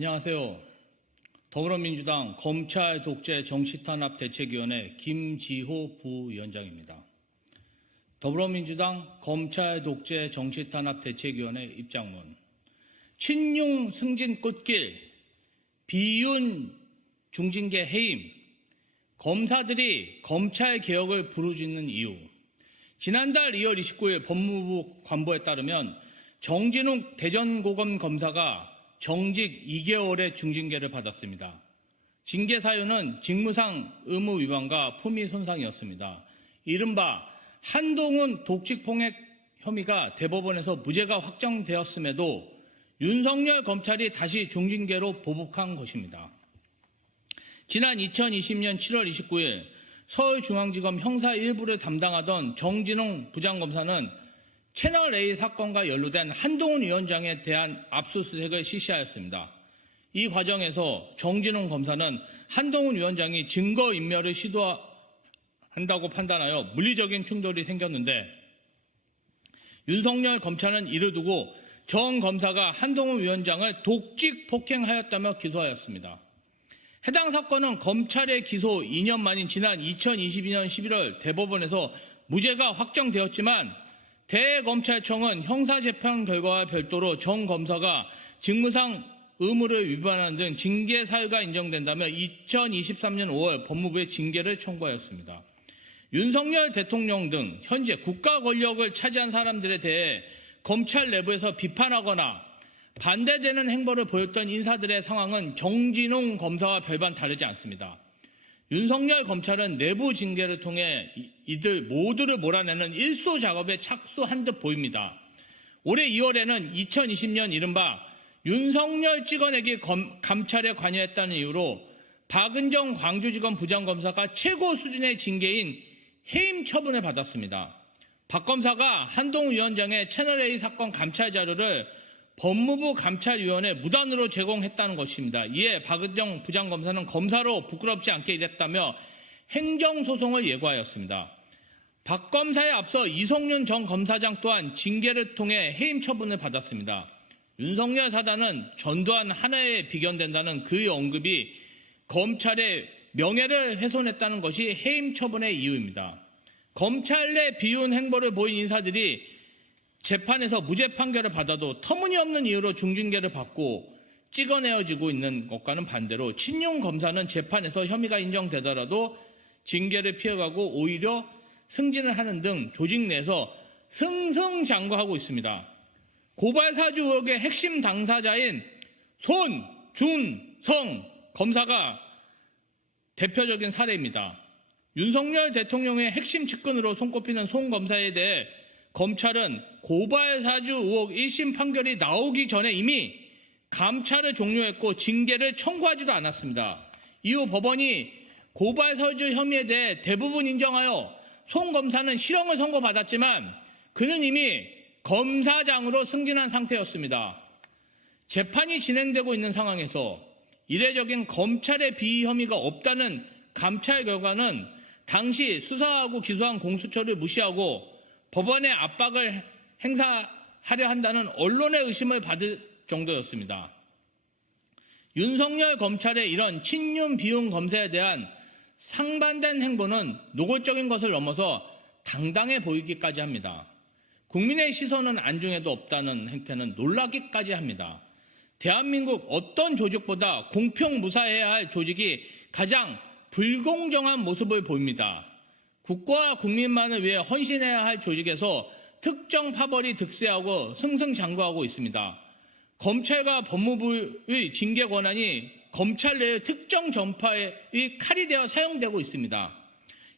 안녕하세요. 더불어민주당 검찰 독재 정치탄압 대책위원회 김지호 부위원장입니다. 더불어민주당 검찰 독재 정치탄압 대책위원회 입장문. 친윤 승진 꽃길, 비윤 중징계 해임, 검사들이 검찰 개혁을 부르짖는 이유. 지난달 2월 29일 법무부 관보에 따르면 정진욱 대전고검 검사가 정직 2개월의 중징계를 받았습니다. 징계 사유는 직무상 의무 위반과 품위 손상이었습니다. 이른바 한동훈 독직폭행 혐의가 대법원에서 무죄가 확정되었음에도 윤석열 검찰이 다시 중징계로 보복한 것입니다. 지난 2020년 7월 29일 서울중앙지검 형사 1부를 담당하던 정진웅 부장검사는 채널A 사건과 연루된 한동훈 위원장에 대한 압수수색을 실시하였습니다. 이 과정에서 정진웅 검사는 한동훈 위원장이 증거인멸을 시도한다고 판단하여 물리적인 충돌이 생겼는데 윤석열 검찰은 이를 두고 정 검사가 한동훈 위원장을 독직 폭행하였다며 기소하였습니다. 해당 사건은 검찰의 기소 2년 만인 지난 2022년 11월 대법원에서 무죄가 확정되었지만 대검찰청은 형사재판 결과와 별도로 정 검사가 직무상 의무를 위반하는 등 징계 사유가 인정된다며 2023년 5월 법무부에 징계를 청구하였습니다. 윤석열 대통령 등 현재 국가 권력을 차지한 사람들에 대해 검찰 내부에서 비판하거나 반대되는 행보를 보였던 인사들의 상황은 정진웅 검사와 별반 다르지 않습니다. 윤석열 검찰은 내부 징계를 통해 이들 모두를 몰아내는 일소 작업에 착수한 듯 보입니다. 올해 2월에는 2020년 이른바 윤석열 찍어내기 감찰에 관여했다는 이유로 박은정 광주지검 부장검사가 최고 수준의 징계인 해임 처분을 받았습니다. 박 검사가 한동훈 위원장의 채널A 사건 감찰 자료를 법무부 감찰위원회에 무단으로 제공했다는 것입니다. 이에 박은정 부장검사는 검사로 부끄럽지 않게 일했다며 행정소송을 예고하였습니다. 박 검사에 앞서 이성윤 전 검사장 또한 징계를 통해 해임 처분을 받았습니다. 윤석열 사단은 전두환 하나에 비견된다는 그의 언급이 검찰의 명예를 훼손했다는 것이 해임 처분의 이유입니다. 검찰 내 비윤 행보를 보인 인사들이 재판에서 무죄 판결을 받아도 터무니없는 이유로 중징계를 받고 찍어내어지고 있는 것과는 반대로 친윤 검사는 재판에서 혐의가 인정되더라도 징계를 피해가고 오히려 승진을 하는 등 조직 내에서 승승장구하고 있습니다. 고발 사주 의혹의 핵심 당사자인 손준성 검사가 대표적인 사례입니다. 윤석열 대통령의 핵심 측근으로 손꼽히는 손 검사에 대해 검찰은 고발 사주 의혹 1심 판결이 나오기 전에 이미 감찰을 종료했고 징계를 청구하지도 않았습니다. 이후 법원이 고발 사주 혐의에 대해 대부분 인정하여 손 검사는 실형을 선고받았지만 그는 이미 검사장으로 승진한 상태였습니다. 재판이 진행되고 있는 상황에서 이례적인 검찰의 비위 혐의가 없다는 감찰 결과는 당시 수사하고 기소한 공수처를 무시하고 법원의 압박을 행사하려 한다는 언론의 의심을 받을 정도였습니다. 윤석열 검찰의 이런 친윤 비윤 검사에 대한 상반된 행보는 노골적인 것을 넘어서 당당해 보이기까지 합니다. 국민의 시선은 안중에도 없다는 행태는 놀라기까지 합니다. 대한민국 어떤 조직보다 공평무사해야 할 조직이 가장 불공정한 모습을 보입니다. 국가와 국민만을 위해 헌신해야 할 조직에서 특정 파벌이 득세하고 승승장구하고 있습니다. 검찰과 법무부의 징계 권한이 검찰 내의 특정 정파의 칼이 되어 사용되고 있습니다.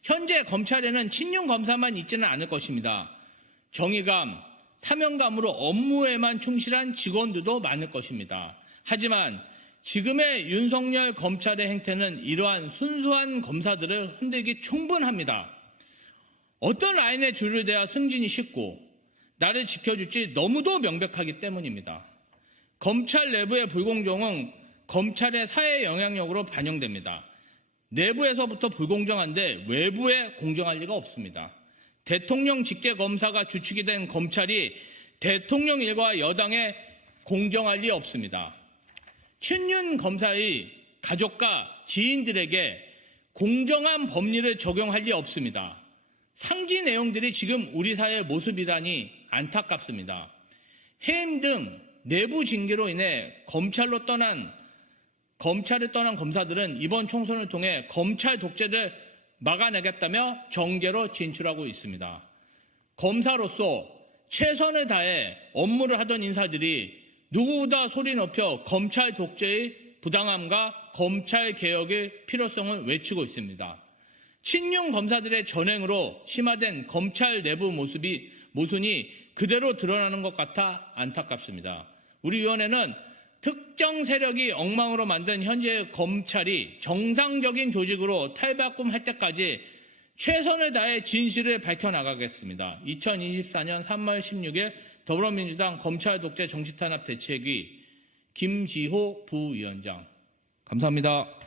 현재 검찰에는 친윤 검사만 있지는 않을 것입니다. 정의감, 사명감으로 업무에만 충실한 직원들도 많을 것입니다. 하지만 지금의 윤석열 검찰의 행태는 이러한 순수한 검사들을 흔들기 충분합니다. 어떤 라인에 줄을 대야 승진이 쉽고 나를 지켜줄지 너무도 명백하기 때문입니다. 검찰 내부의 불공정은 검찰의 사회 영향력으로 반영됩니다. 내부에서부터 불공정한데 외부에 공정할 리가 없습니다. 대통령 직계검사가 주축이 된 검찰이 대통령 일과 여당에 공정할 리 없습니다. 친윤 검사의 가족과 지인들에게 공정한 법리를 적용할 리 없습니다. 상기 내용들이 지금 우리 사회의 모습이라니 안타깝습니다. 해임 등 내부 징계로 인해 검찰을 떠난 검사들은 이번 총선을 통해 검찰 독재를 막아내겠다며 정계로 진출하고 있습니다. 검사로서 최선을 다해 업무를 하던 인사들이 누구보다 소리 높여 검찰 독재의 부당함과 검찰 개혁의 필요성을 외치고 있습니다. 친윤 검사들의 전횡으로 심화된 검찰 내부 모순이 그대로 드러나는 것 같아 안타깝습니다. 우리 위원회는 특정 세력이 엉망으로 만든 현재의 검찰이 정상적인 조직으로 탈바꿈할 때까지 최선을 다해 진실을 밝혀나가겠습니다. 2024년 3월 16일 더불어민주당 검찰 독재 정치탄압 대책위 김지호 부위원장. 감사합니다.